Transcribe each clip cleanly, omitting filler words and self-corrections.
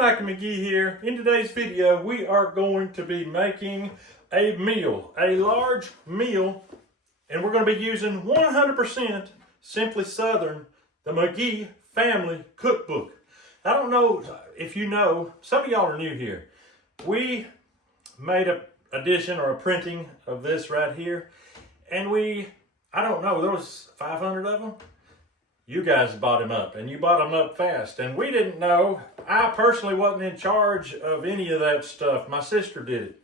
Mike McGee here. In today's video, we are going to be making a meal, a large meal, and we're going to be using 100% Simply Southern, the McGee family cookbook. I don't know if you know, some of y'all are new here. We made an edition or a printing of this right here, and I don't know, there was 500 of them. You guys bought them up, and you bought them up fast, and we didn't know. I personally wasn't in charge of any of that stuff. My sister did it.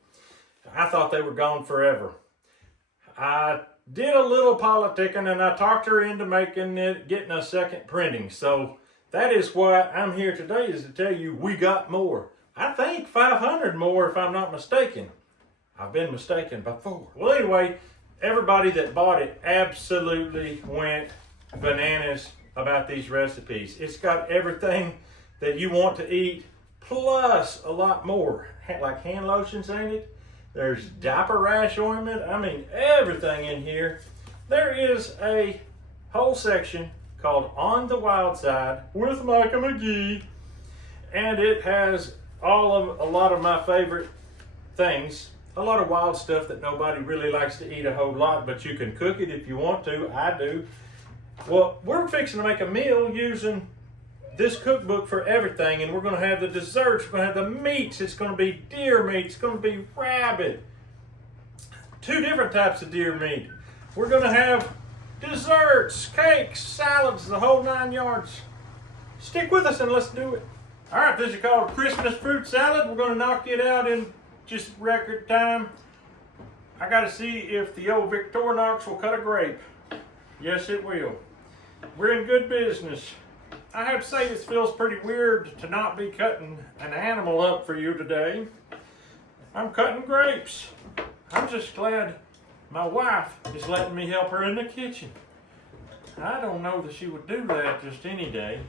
I thought they were gone forever. I did a little politicking, and I talked her into getting a second printing. So that is why I'm here today, is to tell you we got more. I think 500 more, if I'm not mistaken. I've been mistaken before. Well, anyway, everybody that bought it absolutely went bananas about these recipes. It's got everything that you want to eat, plus a lot more, like hand lotions, ain't it? There's diaper rash ointment. I mean, everything in here. There is a whole section called On the Wild Side with Micah McGee, and it has a lot of my favorite things. A lot of wild stuff that nobody really likes to eat a whole lot, but you can cook it if you want to. I do. Well, we're fixing to make a meal using this cookbook for everything, and we're going to have the desserts, we're going to have the meats. It's going to be deer meat, it's going to be rabbit, 2 different types of deer meat. We're going to have desserts, cakes, salads, the whole 9 yards. Stick with us and let's do it. All right, this is called Christmas fruit salad. We're going to knock it out in just record time. I got to see if the old Victorinox will cut a grape. Yes, it will. We're in good business. I have to say, this feels pretty weird to not be cutting an animal up for you today. I'm cutting grapes. I'm just glad my wife is letting me help her in the kitchen. I don't know that she would do that just any day.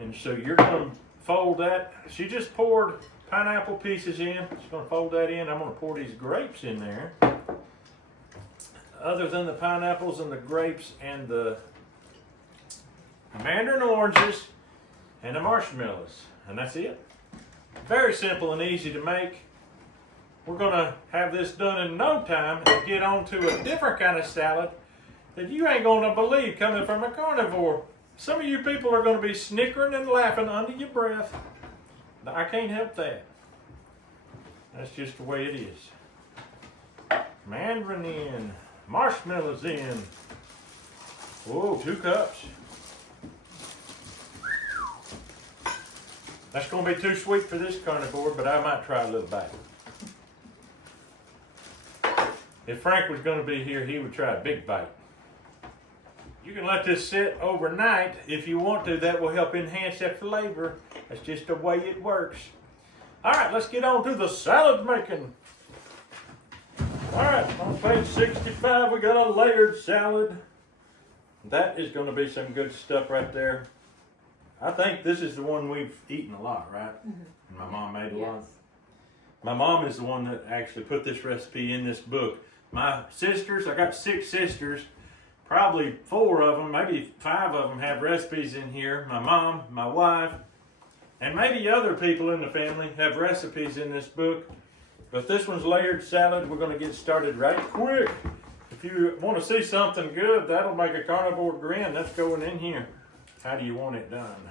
And so you're going to fold that. She just poured pineapple pieces in. She's going to fold that in. I'm going to pour these grapes in there. Other than the pineapples and the grapes and the mandarin oranges and the marshmallows, and that's it. Very simple and easy to make. We're going to have this done in no time and get on to a different kind of salad that you ain't going to believe coming from a carnivore. Some of you people are going to be snickering and laughing under your breath. I can't help that. That's just the way it is. Mandarin in, marshmallows in. Whoa, 2 cups. That's going to be too sweet for this carnivore, but I might try a little bite. If Frank was going to be here, he would try a big bite. You can let this sit overnight if you want to. That will help enhance that flavor. That's just the way it works. All right, let's get on to the salad making. All right, on page 65, we got a layered salad. That is going to be some good stuff right there. I think this is the one we've eaten a lot, right? Mm-hmm. My mom made a lot. My mom is the one that actually put this recipe in this book. My sisters, I got 6 sisters, probably 4 of them, maybe 5 of them have recipes in here. My mom, my wife, and maybe other people in the family have recipes in this book. But this one's layered salad. We're going to get started right quick. If you want to see something good, that'll make a carnivore grin. That's going in here. How do you want it done?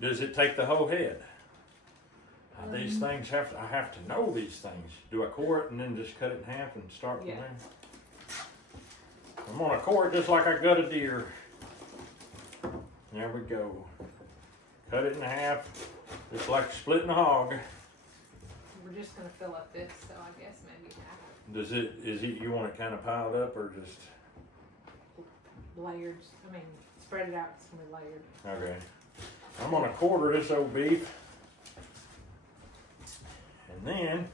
Does it take the whole head? These things I have to know these things. Do I core it and then just cut it in half and start from there? I'm gonna core it just like I gut a deer. There we go. Cut it in half, just like splitting a hog. We're just gonna fill up this, so I guess maybe half. You want it kind of piled up or just? Layered, I mean, spread it out, it's gonna be layered. Okay. I'm gonna quarter this old beef. And then,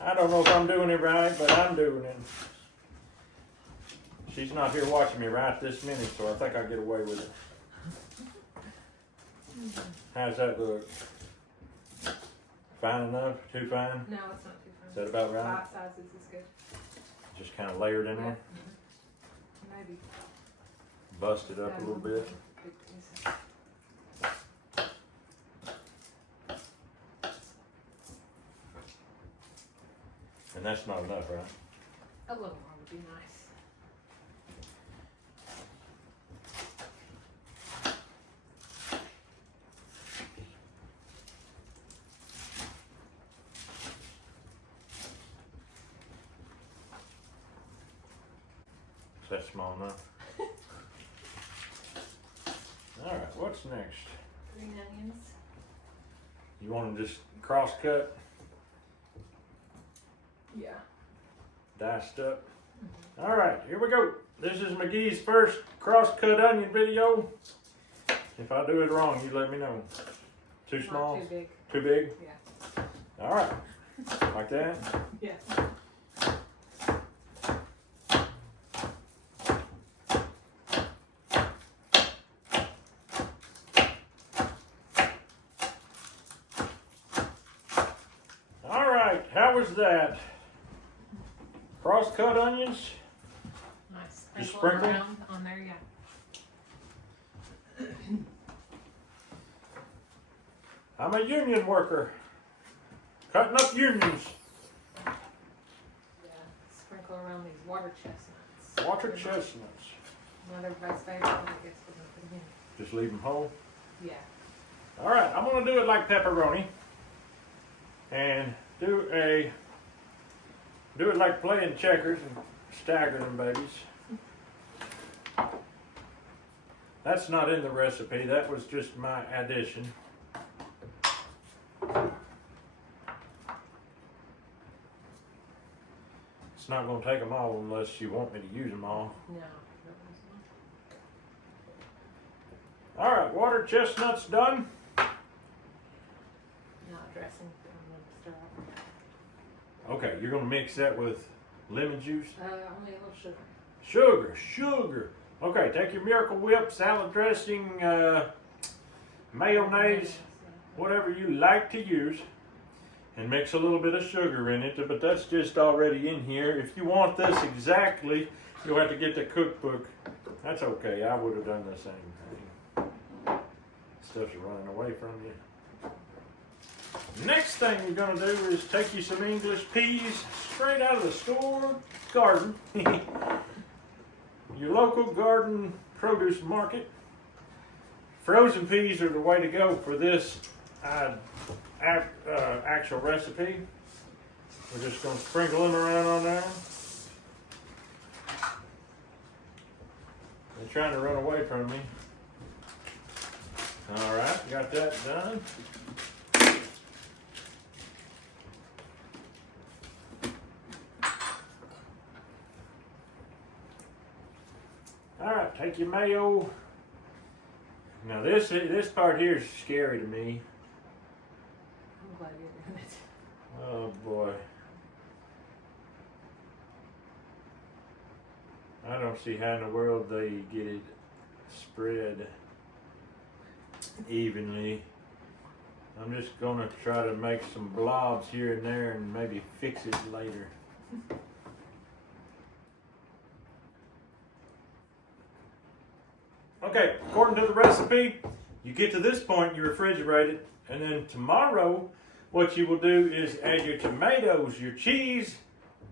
I don't know if I'm doing it right, but I'm doing it. She's not here watching me right this minute, so I think I'll get away with it. How's that look? Fine enough? Too fine? No, it's not too fine. Is that about right? Bite sizes is good. Just kind of layered in there? Maybe. Bust it up a little bit. that's not enough, right? A little more would be nice. Is that small enough? All right, what's next? Green onions. You want them just cross cut, Yeah. diced up? All right, here we go. This is McGee's first cross cut onion video. If I do it wrong, you let me know. Too small? Not too big. Too big? Yeah. All right, like that. Yeah. All right, how was that? Cross cut onions? Nice. Just Sprinkle sprinkle? around on there, yeah. I'm a union worker. Cutting up unions. Yeah. Sprinkle around these water chestnuts. Water chestnuts. Not everybody's favorite, but I guess we're gonna put them in. Just leave them whole. Yeah. All right, I'm gonna do it like pepperoni. And do it like playing checkers and stagger them babies. That's not in the recipe, that was just my addition. It's not gonna take them all unless you want me to use them all. No. All right, water chestnuts done. Not dressing. I'm gonna stir up. Okay, you're gonna mix that with lemon juice. Only a little sugar. Sugar. Okay, take your Miracle Whip, salad dressing, mayonnaise, whatever you like to use, and mix a little bit of sugar in it, but that's just already in here. If you want this exactly, you'll have to get the cookbook. That's okay, I would have done the same thing. Stuff's running away from you. Next thing we're gonna do is take you some English peas straight out of the store garden. Your local garden produce market. Frozen peas are the way to go for this actual recipe. We're just going to sprinkle them around on there. They're trying to run away from me. All right, got that done. All right, take your mayo. Now this part here is scary to me. I'm glad you're doing it. Oh boy. I don't see how in the world they get it spread evenly. I'm just gonna try to make some blobs here and there and maybe fix it later. Okay, according to the recipe, you get to this point, you refrigerate it, and then tomorrow, what you will do is add your tomatoes, your cheese,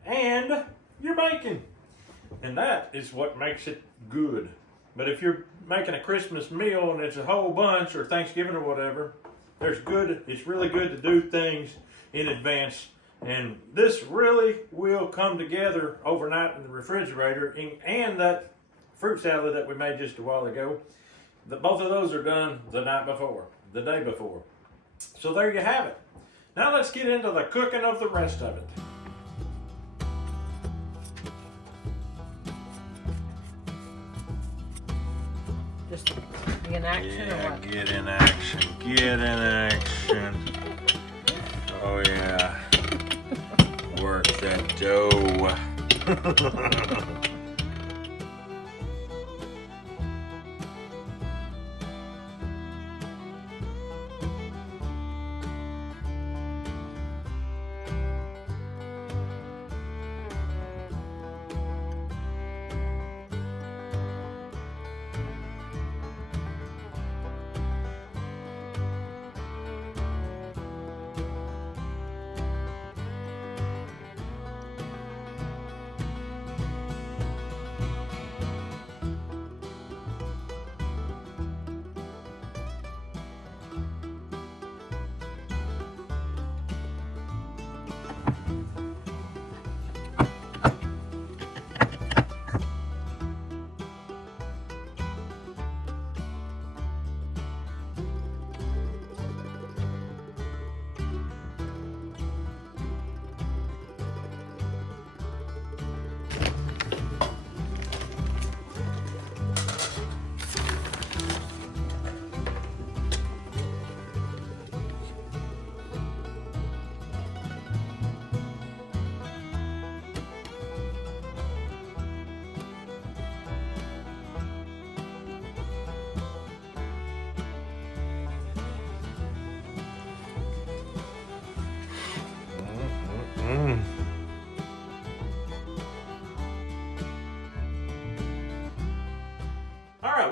and your bacon. And that is what makes it good. But if you're making a Christmas meal and it's a whole bunch, or Thanksgiving or whatever, it's really good to do things in advance. And this really will come together overnight in the refrigerator, and that fruit salad that we made just a while ago, both of those are done the day before. So there you have it. Now let's get into the cooking of the rest of it. Just be in action or what? Get in action. Get in action. Oh yeah. Work that dough.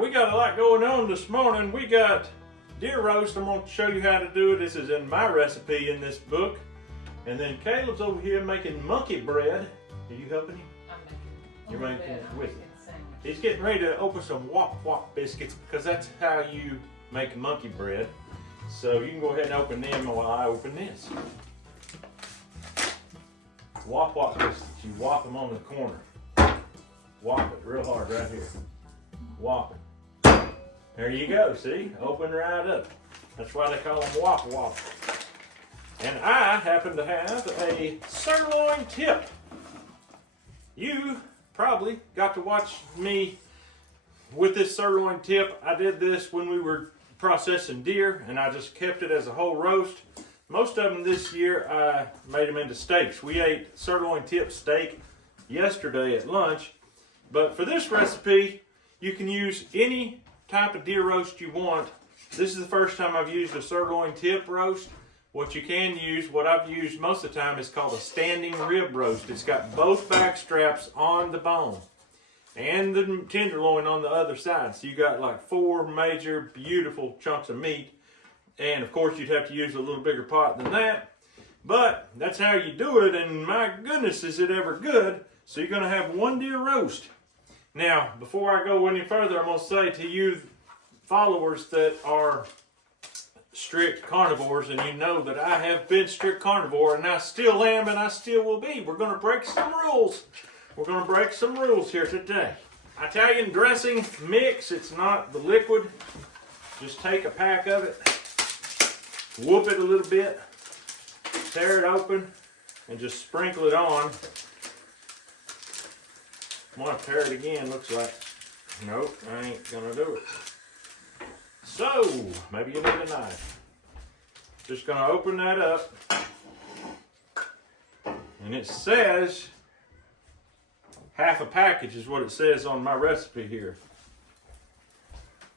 we got a lot going on this morning. We got deer roast. I'm going to show you how to do it. This is in my recipe in this book. And then Caleb's over here making monkey bread. Are you helping him? I'm making. You're making it with him. Sandwich. He's getting ready to open some wop wop biscuits because that's how you make monkey bread. So you can go ahead and open them while I open this. Wop wop biscuits. You whop them on the corner. Whop it real hard right here. Whop it. There you go. See? Open right up. That's why they call them wop wop. And I happen to have a sirloin tip. You probably got to watch me with this sirloin tip. I did this when we were processing deer, and I just kept it as a whole roast. Most of them this year, I made them into steaks. We ate sirloin tip steak yesterday at lunch. But for this recipe, you can use any type of deer roast you want. This is the first time I've used a sirloin tip roast. What you can use, what I've used most of the time, is called a standing rib roast. It's got both back straps on the bone and the tenderloin on the other side. So you got like 4 major beautiful chunks of meat. And of course you'd have to use a little bigger pot than that. But that's how you do it, and my goodness is it ever good. So you're gonna have 1 deer roast. Now, before I go any further, I'm gonna say to you followers that are strict carnivores, and you know that I have been strict carnivore, and I still am, and I still will be. We're going to break some rules. We're going to break some rules here today. Italian dressing mix, it's not the liquid. Just take a pack of it, whoop it a little bit, tear it open, and just sprinkle it on. I'm going to tear it again, looks like. Nope, I ain't going to do it. So, maybe you need a knife. Just gonna open that up. And it says half a package is what it says on my recipe here.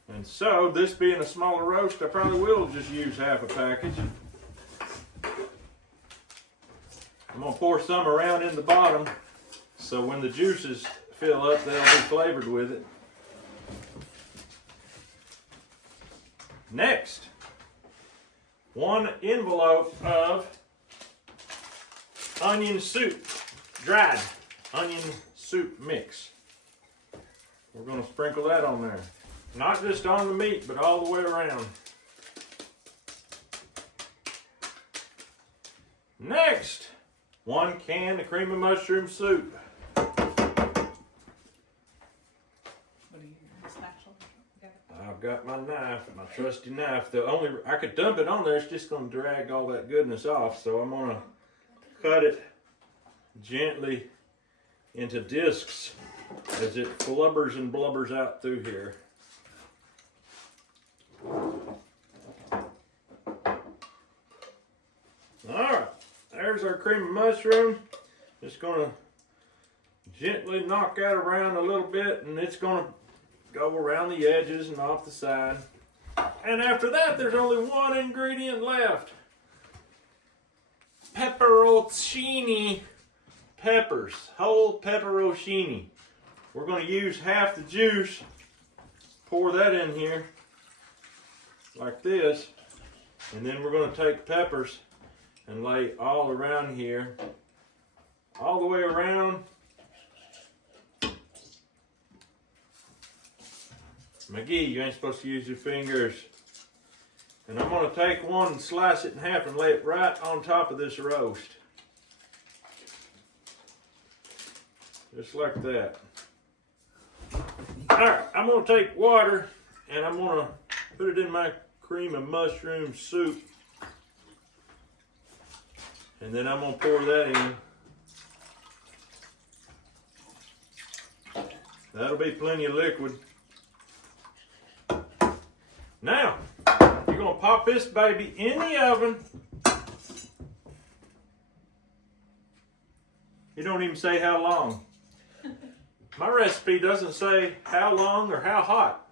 And so, this being a smaller roast, I probably will just use half a package. I'm gonna pour some around in the bottom so when the juices fill up, they'll be flavored with it. Next, 1 envelope of onion soup, dried onion soup mix. We're going to sprinkle that on there. Not just on the meat, but all the way around. Next, 1 can of cream of mushroom soup. I've got my knife, my trusty knife. I could dump it on there, it's just going to drag all that goodness off. So I'm going to cut it gently into discs as it flubbers and blubbers out through here. Alright, there's our cream of mushroom. Just going to gently knock that around a little bit, and it's going to go around the edges and off the side. And after that, there's only 1 ingredient left. Pepperoncini peppers, whole pepperoncini. We're going to use half the juice, pour that in here like this, and then we're going to take peppers and lay all around here, all the way around. McGee, you ain't supposed to use your fingers. And I'm going to take 1 and slice it in half and lay it right on top of this roast. Just like that. Alright, I'm going to take water and I'm going to put it in my cream of mushroom soup. And then I'm going to pour that in. That'll be plenty of liquid. Now, you're going to pop this baby in the oven. You don't even say how long. My recipe doesn't say how long or how hot.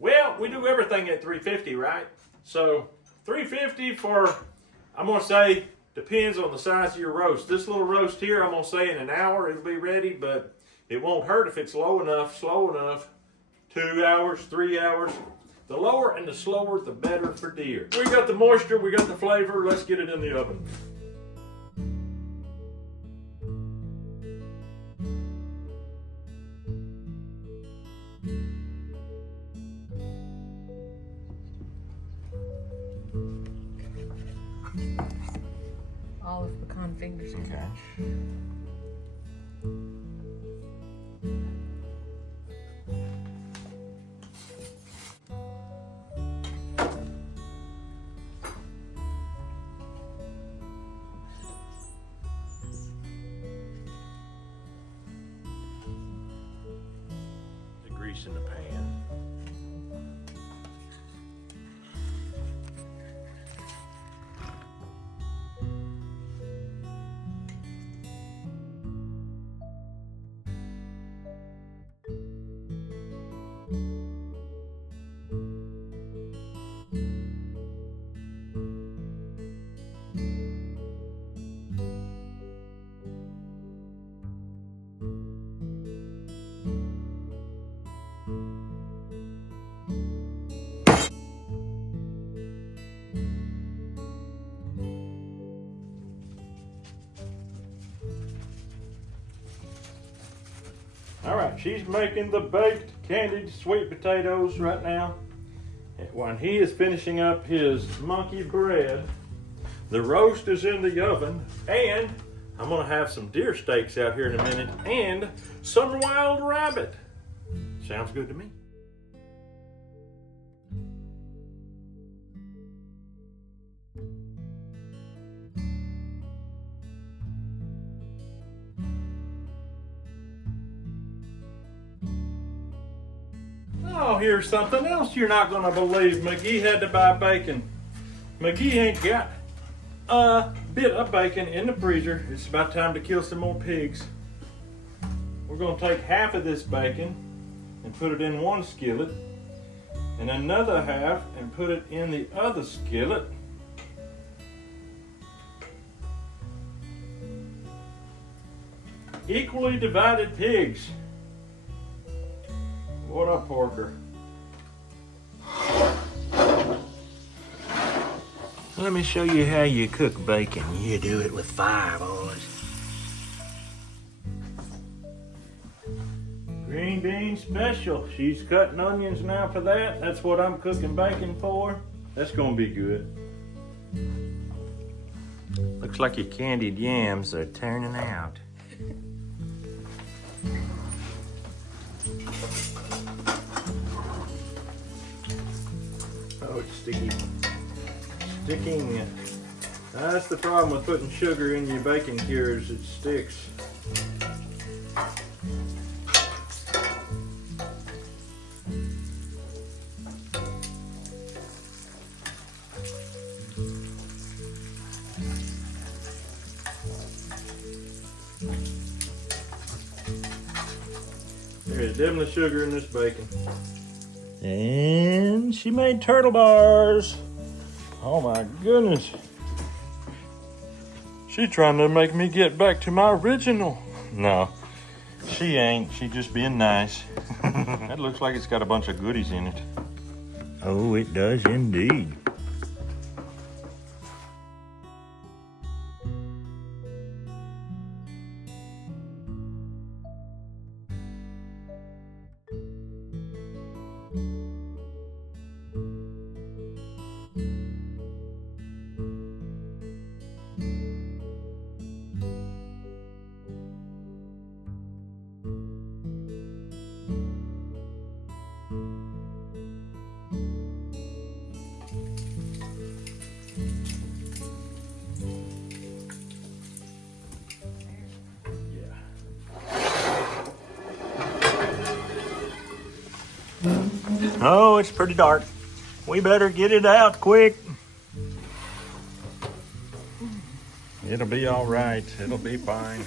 Well, we do everything at 350, right? So 350 for, I'm going to say, depends on the size of your roast. This little roast here, I'm going to say in an hour it'll be ready, but it won't hurt if it's slow enough. 2 hours, 3 hours. The lower and the slower, the better for deer. We got the moisture, we got the flavor. Let's get it in the oven. Olive pecan fingers. Okay. The grease in the pan. All right, she's making the baked candied sweet potatoes right now. When he is finishing up his monkey bread, the roast is in the oven, and I'm gonna have some deer steaks out here in a minute, and some wild rabbit. Sounds good to me. Oh, here's something else you're not gonna believe. McGie had to buy bacon. McGie ain't got a bit of bacon in the freezer. It's about time to kill some more pigs. We're gonna take half of this bacon and put it in one skillet, and another half and put it in the other skillet. Equally divided pigs. What up, Parker? Let me show you how you cook bacon. You do it with fire, boys. Green bean special. She's cutting onions now for that. That's what I'm cooking bacon for. That's gonna be good. Looks like your candied yams are turning out. Oh, it's sticky. Sticking. That's the problem with putting sugar in your bacon cures, it sticks. There's definitely sugar in this bacon. And she made turtle bars. Oh my goodness. She's trying to make me get back to my original. No, she ain't. She just being nice. That looks like it's got a bunch of goodies in it. Oh, it does indeed. Oh, it's pretty dark. We better get it out quick. It'll be all right. It'll be fine.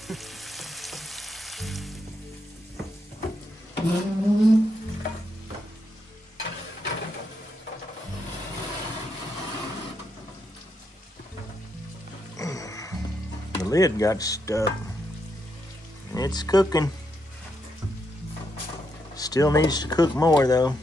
The lid got stuck. It's cooking. Still needs to cook more though.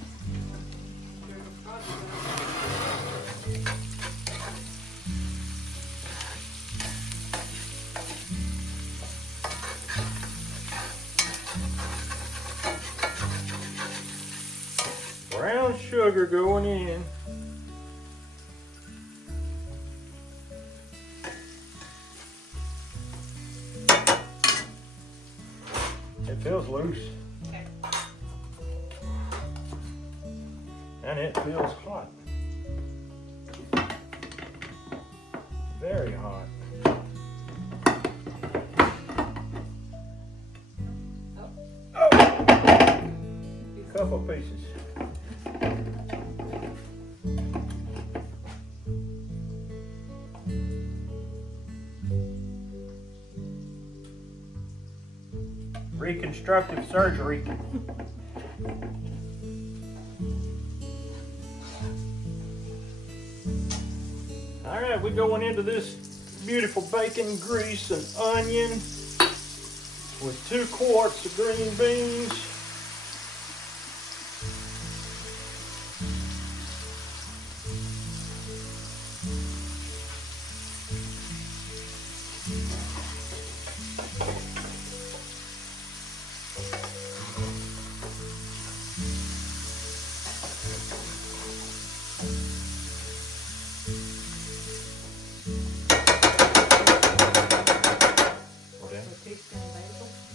Brown sugar going in. It feels loose. Okay. And it feels hot. Very hot. Oh! Couple pieces. Reconstructive surgery. All right, we're going into this beautiful bacon grease and onion with 2 quarts of green beans.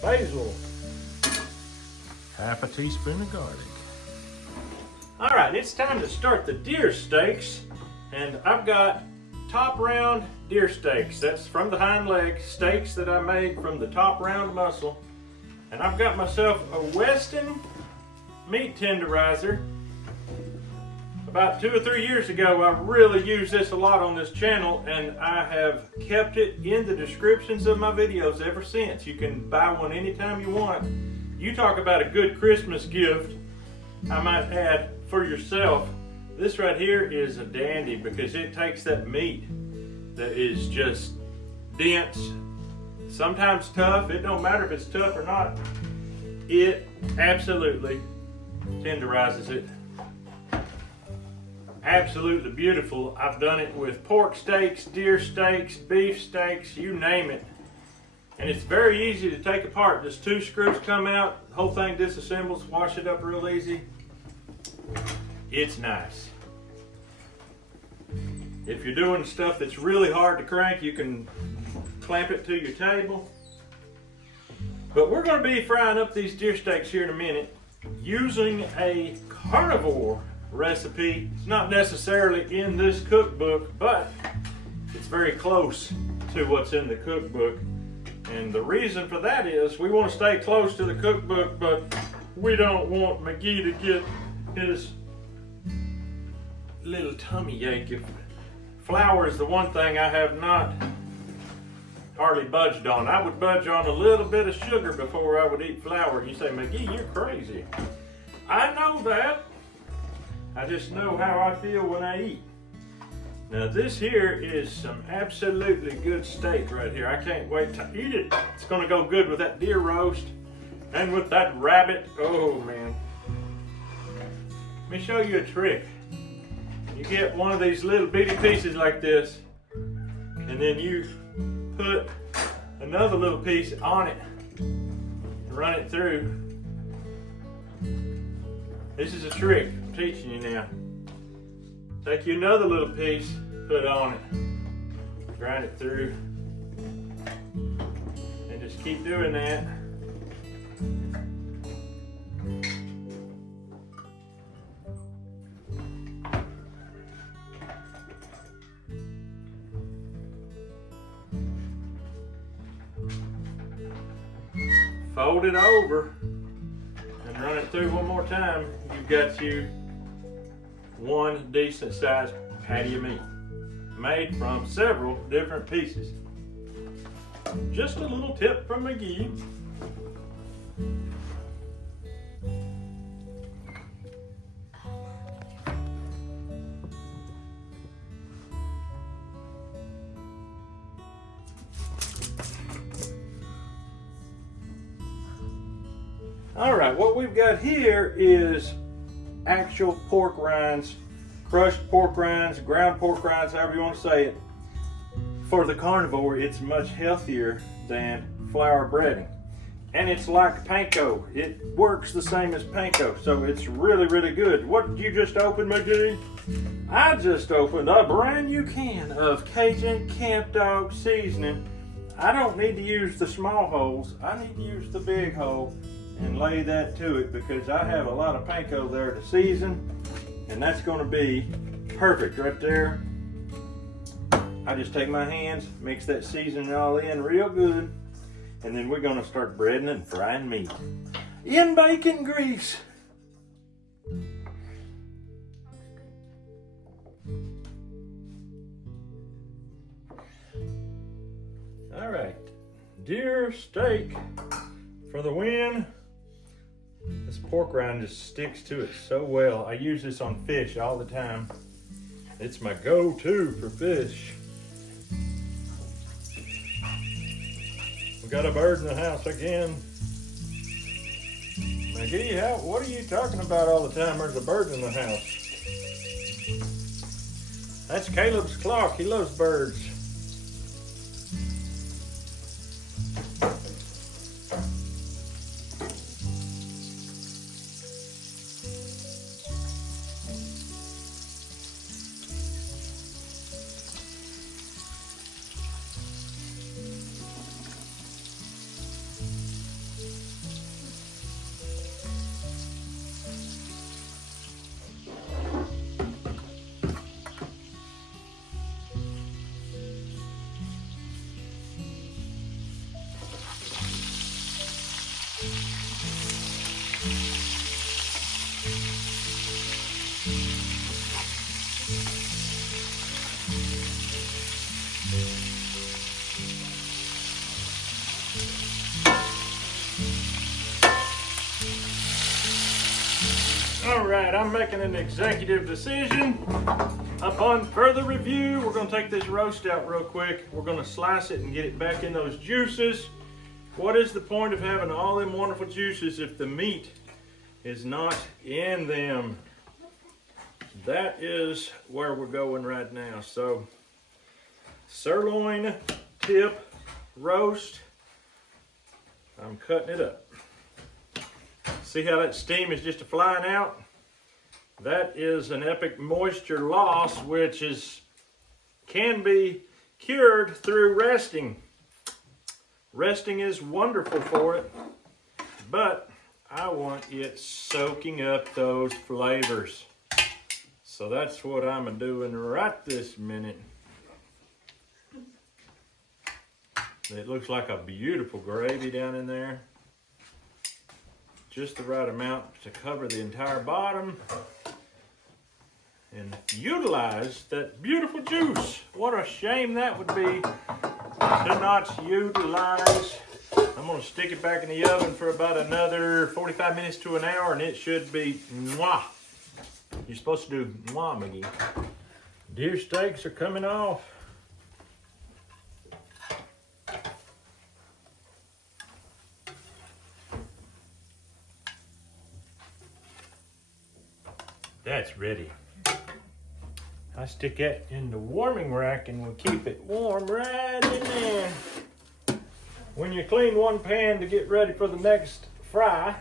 Basil. Half a teaspoon of garlic. All right, it's time to start the deer steaks. And I've got top round deer steaks. That's from the hind leg steaks that I made from the top round muscle. And I've got myself a Weston meat tenderizer. About 2 or 3 years ago, I really used this a lot on this channel, and I have kept it in the descriptions of my videos ever since. You can buy one anytime you want. You talk about a good Christmas gift, I might add, for yourself. This right here is a dandy because it takes that meat that is just dense, sometimes tough. It don't matter if it's tough or not. It absolutely tenderizes it. Absolutely beautiful. I've done it with pork steaks, deer steaks, beef steaks, you name it. And it's very easy to take apart. Just 2 screws come out, the whole thing disassembles, wash it up real easy. It's nice. If you're doing stuff that's really hard to crank, you can clamp it to your table. But we're going to be frying up these deer steaks here in a minute using a carnivore recipe. It's not necessarily in this cookbook, but it's very close to what's in the cookbook. And the reason for that is we want to stay close to the cookbook, but we don't want McGee to get his little tummy ache. If flour is the one thing I have not hardly budged on. I would budge on a little bit of sugar before I would eat flour. You say, McGee, you're crazy. I know that. I just know how I feel when I eat. Now this here is some absolutely good steak right here. I can't wait to eat it. It's gonna go good with that deer roast and with that rabbit. Oh man. Let me show you a trick. You get one of these little bitty pieces like this, and then you put another little piece on it and run it through. This is a trick I'm teaching you now. Take you another little piece, put on it, grind it through, and just keep doing that. Fold it over and run it through one more time. You've got you one decent sized patty of meat made from several different pieces. Just a little tip from McGee. All right, what we've got here is actual pork rinds, crushed pork rinds, ground pork rinds, however you want to say it. For the carnivore, it's much healthier than flour breading. And it's like panko. It works the same as panko, so it's really, really good. What did you just open, McGee? I just opened a brand new can of Cajun Camp Dog seasoning. I don't need to use the small holes. I need to use the big hole and lay that to it because I have a lot of panko there to season, and that's going to be perfect right there. I just take my hands, mix that seasoning all in real good, and then we're going to start breading and frying meat in bacon grease. All right, deer steak for the win. This pork rind just sticks to it so well. I use this on fish all the time. It's my go-to for fish. We got a bird in the house again. McGee, what are you talking about all the time? There's a bird in the house. That's Caleb's clock. He loves birds. All right, I'm making an executive decision. Upon further review, we're gonna take this roast out real quick. We're gonna slice it and get it back in those juices. What is the point of having all them wonderful juices if the meat is not in them? That is where we're going right now. So, sirloin tip roast. I'm cutting it up. See how that steam is just flying out? That is an epic moisture loss, which can be cured through resting. Resting is wonderful for it, but I want it soaking up those flavors. So that's what I'm doing right this minute. It looks like a beautiful gravy down in there. Just the right amount to cover the entire bottom and utilize that beautiful juice. What a shame that would be to not utilize. I'm gonna stick it back in the oven for about another 45 minutes to an hour and it should be mwah. You're supposed to do mwah, McGee. Deer steaks are coming off. That's ready. I stick that in the warming rack and we'll keep it warm right in there. When you clean one pan to get ready for the next fry,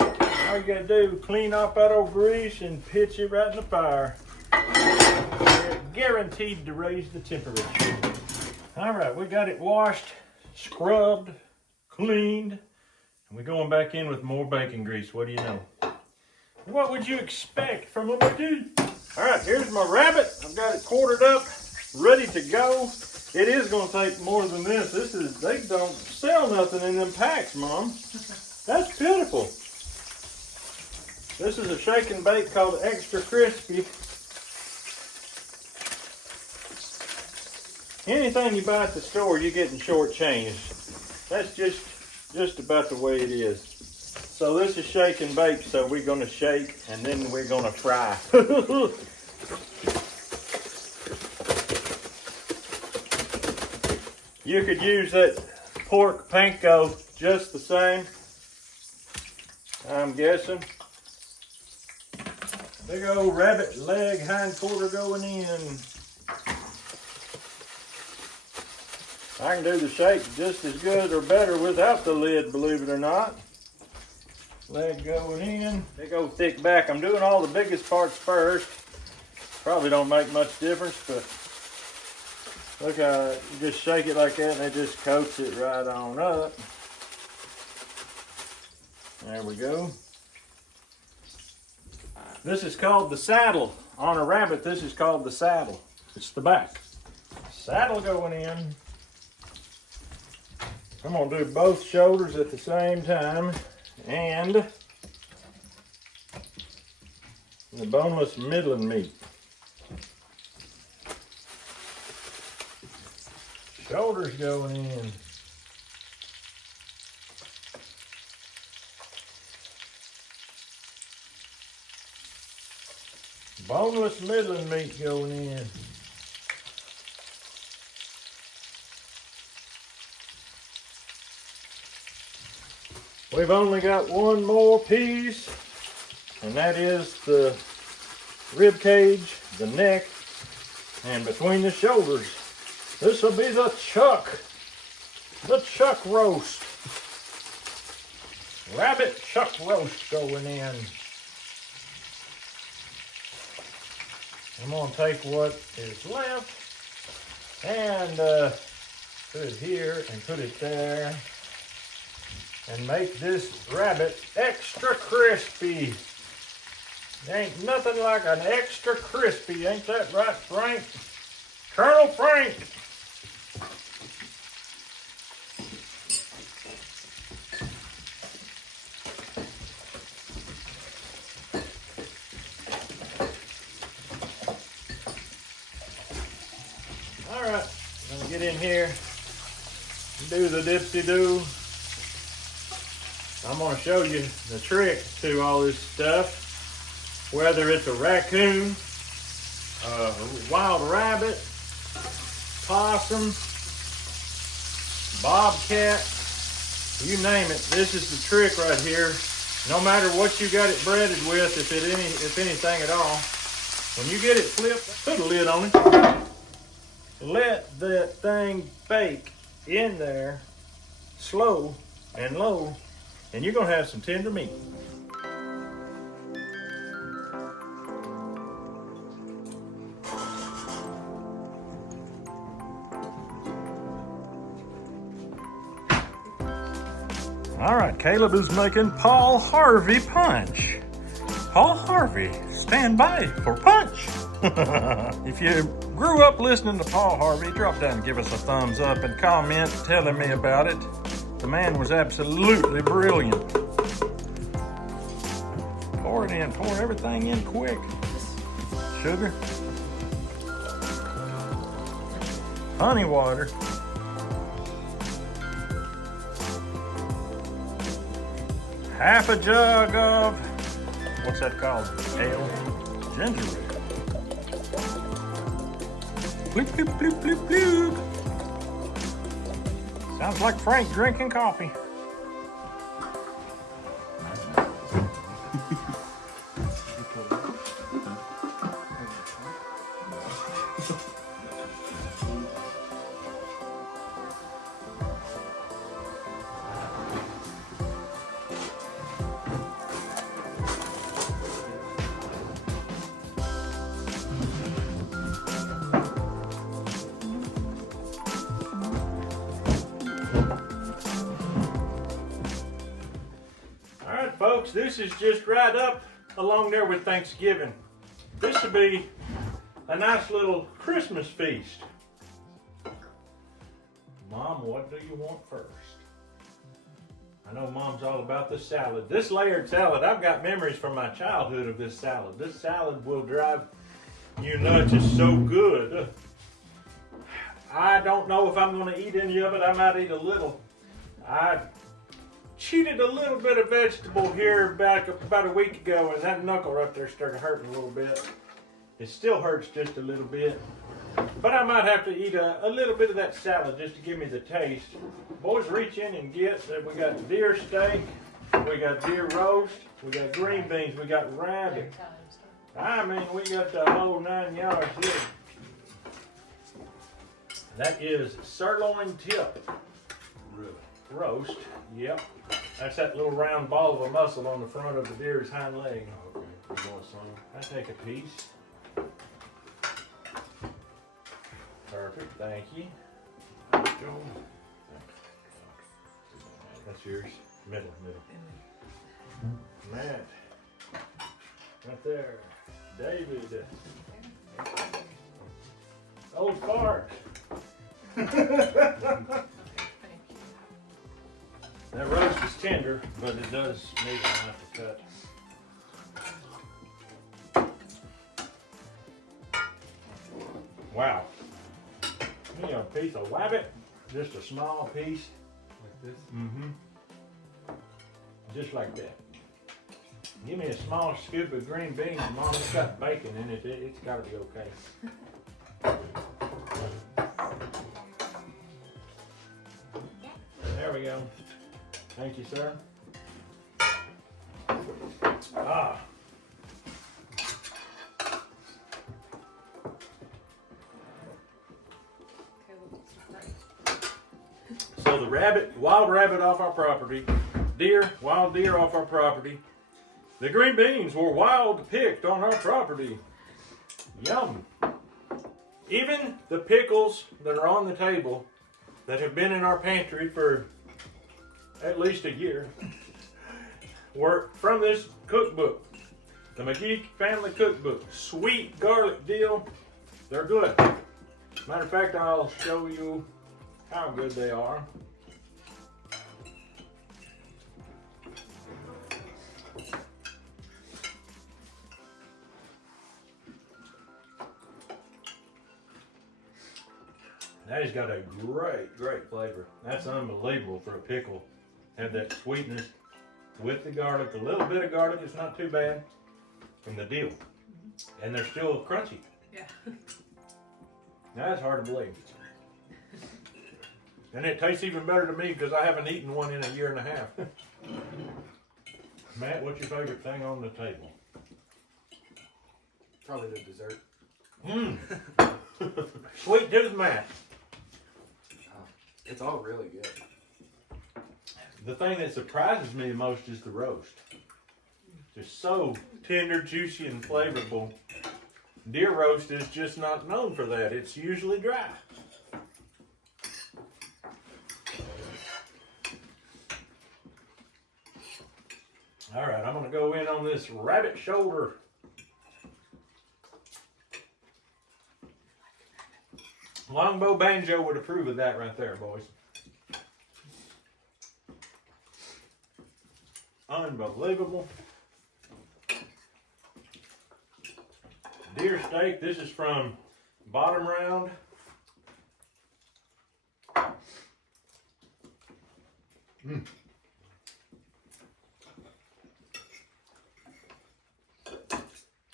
all you gotta do, clean off that old grease and pitch it right in the fire. You're guaranteed to raise the temperature. All right, we got it washed, scrubbed, cleaned, and we're going back in with more bacon grease. What do you know? What would you expect from what we do? All right, here's my rabbit. I've got it quartered up, ready to go. It is gonna take more than this. They don't sell nothing in them packs, Mom. That's pitiful. This is a shake and bake called Extra Crispy. Anything you buy at the store, you're getting shortchanged. That's just about the way it is. So this is shake and bake, so we're gonna shake and then we're gonna fry. You could use that pork panko just the same. I'm guessing. Big old rabbit leg hind quarter going in. I can do the shape just as good or better without the lid, believe it or not. Leg going in. Big old thick back. I'm doing all the biggest parts first. Probably don't make much difference, but look how you just shake it like that and it just coats it right on up. There we go. This is called the saddle. On a rabbit, this is called the saddle. It's the back. Saddle going in. I'm gonna do both shoulders at the same time and the boneless middling meat. Shoulders going in. Boneless middling meat going in. We've only got one more piece, and that is the rib cage, the neck, and between the shoulders. This will be the chuck roast. Rabbit chuck roast going in. I'm gonna take what is left and put it here and put it there and make this rabbit extra crispy. There ain't nothing like an extra crispy, ain't that right, Frank? Colonel Frank. All right, I'm gonna get in here and do the dipsy-do. I'm gonna show you the trick to all this stuff, whether it's a raccoon, a wild rabbit, possum, bobcat, you name it. This is the trick right here. No matter what you got it breaded with, if anything at all, when you get it flipped, put a lid on it. Let that thing bake in there, slow and low, and you're gonna have some tender meat. All right, Caleb is making Paul Harvey punch. Paul Harvey, stand by for punch. If you grew up listening to Paul Harvey, drop down and give us a thumbs up and comment telling me about it. The man was absolutely brilliant. Pour it in, pour everything in quick. Sugar. Honey water. Half a jug of, what's that called? Ale? Ginger ale. Bloop, bloop, bloop, bloop, bloop. Sounds like Frank drinking coffee. Folks, this is just right up along there with Thanksgiving. This would be a nice little Christmas feast. Mom, what do you want first? I know Mom's all about this salad. This layered salad, I've got memories from my childhood of this salad. This salad will drive you nuts. It's so good. I don't know if I'm going to eat any of it. I might eat a little. I cheated a little bit of vegetable here back about a week ago, and that knuckle right there started hurting a little bit. It still hurts just a little bit, but I might have to eat a little bit of that salad just to give me the taste. Boys, reach in and get that. We got deer steak, We got deer roast. We got green beans. We got rabbit. I mean, we got the whole 9 yards here. That is sirloin tip. Really? Roast. Yep. That's that little round ball of a muscle on the front of the deer's hind leg. Oh, okay. You want some? I take a piece. Perfect. Thank you. That's yours. Middle. Matt. Right there. David. Old fart. That roast is tender, but it does need a knife to cut. Wow. You know, a piece of wabbit, just a small piece. Like this? Mm-hmm. Just like that. Give me a small scoop of green beans, and Mom, it's got bacon in it. It's got to be okay. There we go. Thank you, sir. Ah. So the rabbit, wild rabbit off our property, deer, wild deer off our property. The green beans were wild picked on our property. Yum. Even the pickles that are on the table that have been in our pantry for at least a year were from this cookbook, the McGie family cookbook. Sweet garlic dill. They're good. Matter of fact, I'll show you how good they are. That has got a great flavor. That's unbelievable for a pickle. Have that sweetness with the garlic, a little bit of garlic, it's not too bad, from the dill. And they're still crunchy. Yeah. That's hard to believe. And it tastes even better to me because I haven't eaten one in a year and a half. Matt, what's your favorite thing on the table? Probably the dessert. Sweet tooth Matt. It's all really good. The thing that surprises me the most is the roast. Just so tender, juicy, and flavorful. Deer roast is just not known for that. It's usually dry. All right, I'm gonna go in on this rabbit shoulder. Longbow Banjo would approve of that right there, boys. Unbelievable. Deer steak, this is from Bottom Round.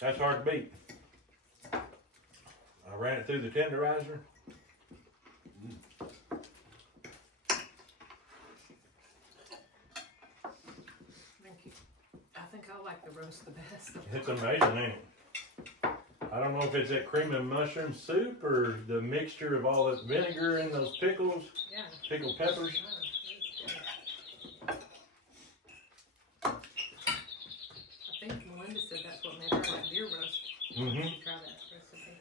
That's hard to beat. I ran it through the tenderizer. The roast the best. It's amazing, ain't it? I don't know if it's that cream and mushroom soup or the mixture of all this vinegar and those pickles, pickled peppers. I think Melinda said that's what made her like deer roast. Mm-hmm. Try that recipe.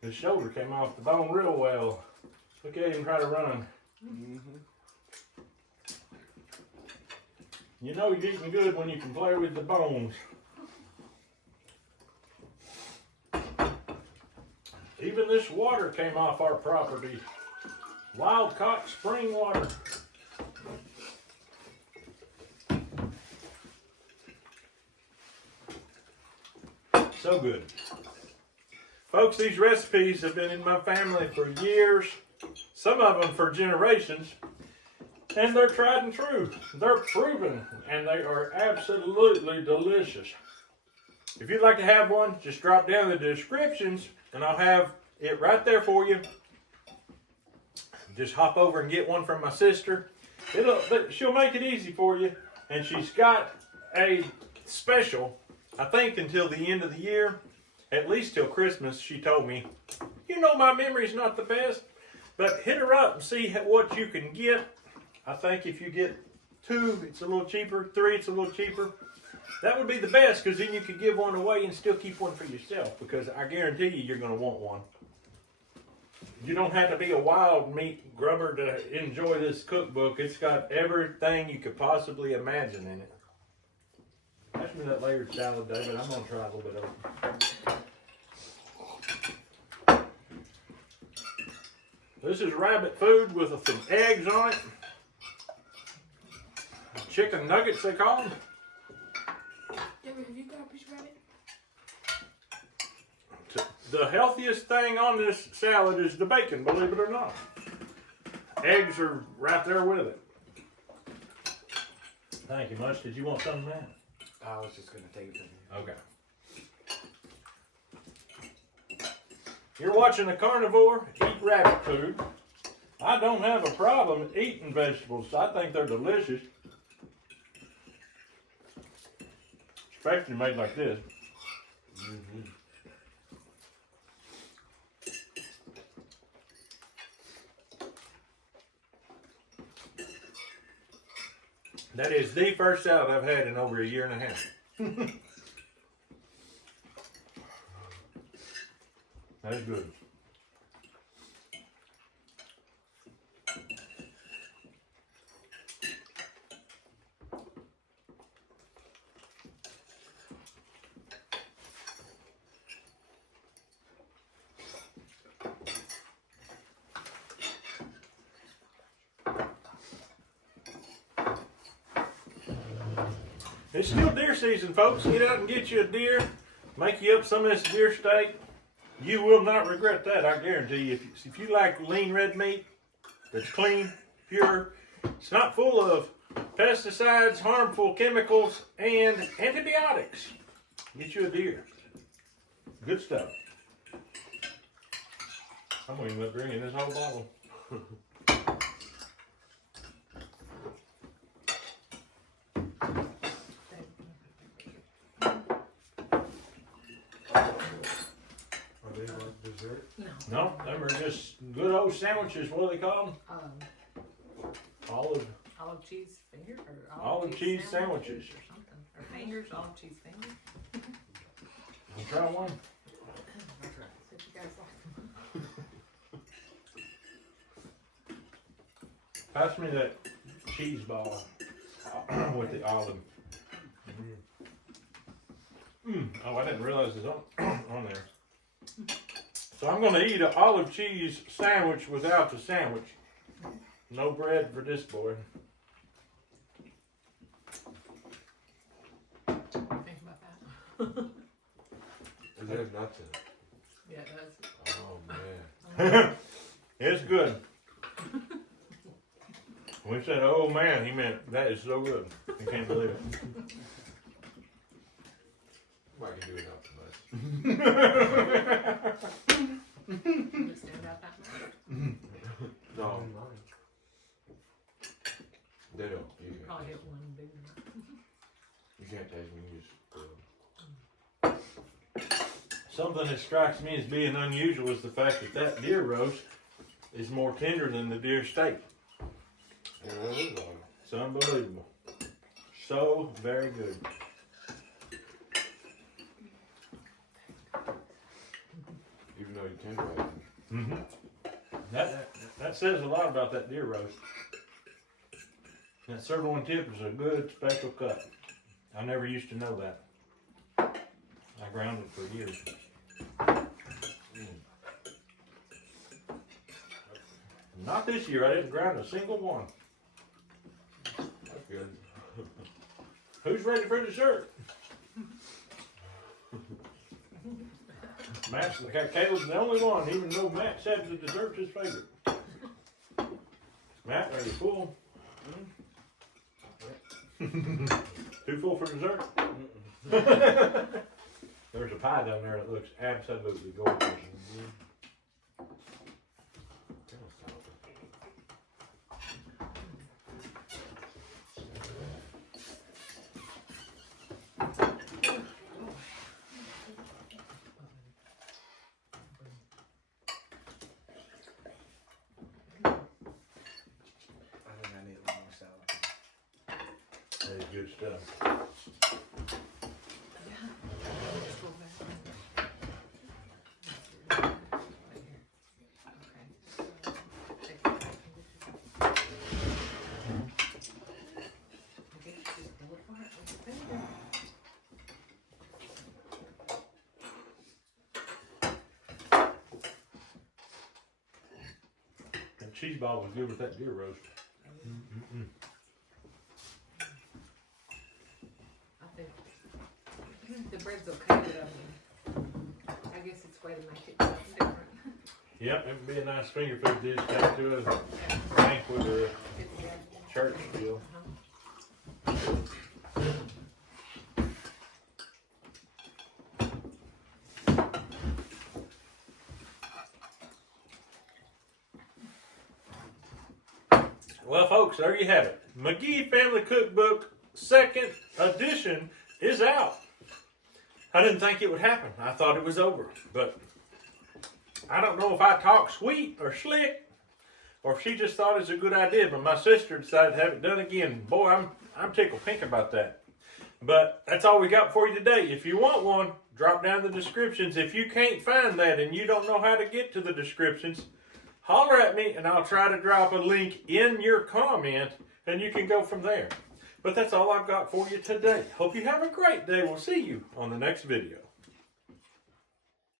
His shoulder came off the bone real well. Look at him try to run. Mm-hmm. You know you're eating good when you can play with the bones. Even this water came off our property. Wild caught spring water. So good. Folks, these recipes have been in my family for years. Some of them for generations. And they're tried and true. They're proven, and they are absolutely delicious. If you'd like to have one, just drop down in the descriptions, and I'll have it right there for you. Just hop over and get one from my sister. She'll make it easy for you. And she's got a special, I think until the end of the year, at least till Christmas. She told me, you know, my memory's not the best, but hit her up and see what you can get. I think if you get 2, it's a little cheaper. 3, it's a little cheaper. That would be the best, because then you could give one away and still keep one for yourself, because I guarantee you, you're going to want one. You don't have to be a wild meat grubber to enjoy this cookbook. It's got everything you could possibly imagine in it. Pass me that layered salad, David. I'm going to try a little bit of it. This is rabbit food with some eggs on it. Chicken nuggets, they call them. David, have you got a piece of rabbit? The healthiest thing on this salad is the bacon, believe it or not. Eggs are right there with it. Thank you much. Did you want something, man? I was just going to take it from you. Okay. You're watching a carnivore eat rabbit food. I don't have a problem eating vegetables. I think they're delicious. Especially made like this. Mm-hmm. That is the first salad I've had in over a year and a half. That is good. It's still deer season, folks. Get out and get you a deer. Make you up some of this deer steak. You will not regret that, I guarantee you. If you like lean red meat that's clean, pure, it's not full of pesticides, harmful chemicals, and antibiotics, get you a deer. Good stuff. I'm going to end up drinking this whole bottle. No, them are just good old sandwiches. What do they call them? Olive cheese finger or olive cheese sandwiches or something, or fingers, olive cheese fingers. I'll try one. That's right. So you guys like them. Pass me that cheese ball with the olive. Oh, I didn't realize it's on there. So I'm going to eat an olive cheese sandwich without the sandwich. No bread for this boy. Think about that. Is there nuts in it? Yeah, it does. Oh, man. It's good. When he said, oh man, he meant that is so good. I can't believe it. I can do it not too much. You just stand out that much. No. They don't. You probably get one big one. You can't taste them. You just Something that strikes me as being unusual is the fact that that deer roast is more tender than the deer steak. Yeah, that is odd. It's unbelievable. So very good. Even though you tenderize them. That says a lot about that deer roast. That sirloin tip is a good special cut. I never used to know that. I ground it for years. Not this year. I didn't ground a single one. That's good. Who's ready for dessert? Matt's Caleb's the only one, even though Matt said the dessert's his favorite. Matt, are you full? Too full for dessert? There's a pie down there that looks absolutely gorgeous. good stuff. That cheese ball was good with that deer roast. I think the bread's okay, but I guess it's a way to make it something different. Yep, it would be a nice finger food dish down to a banquet or a church deal. Well, folks, there you have it. McGie Family Cookbook 2nd edition is out. I didn't think it would happen. I thought it was over. But I don't know if I talk sweet or slick or if she just thought it was a good idea. But my sister decided to have it done again. Boy, I'm tickled pink about that. But that's all we got for you today. If you want one, drop down the descriptions. If you can't find that and you don't know how to get to the descriptions, holler at me and I'll try to drop a link in your comment and you can go from there. But that's all I've got for you today. Hope you have a great day. We'll see you on the next video.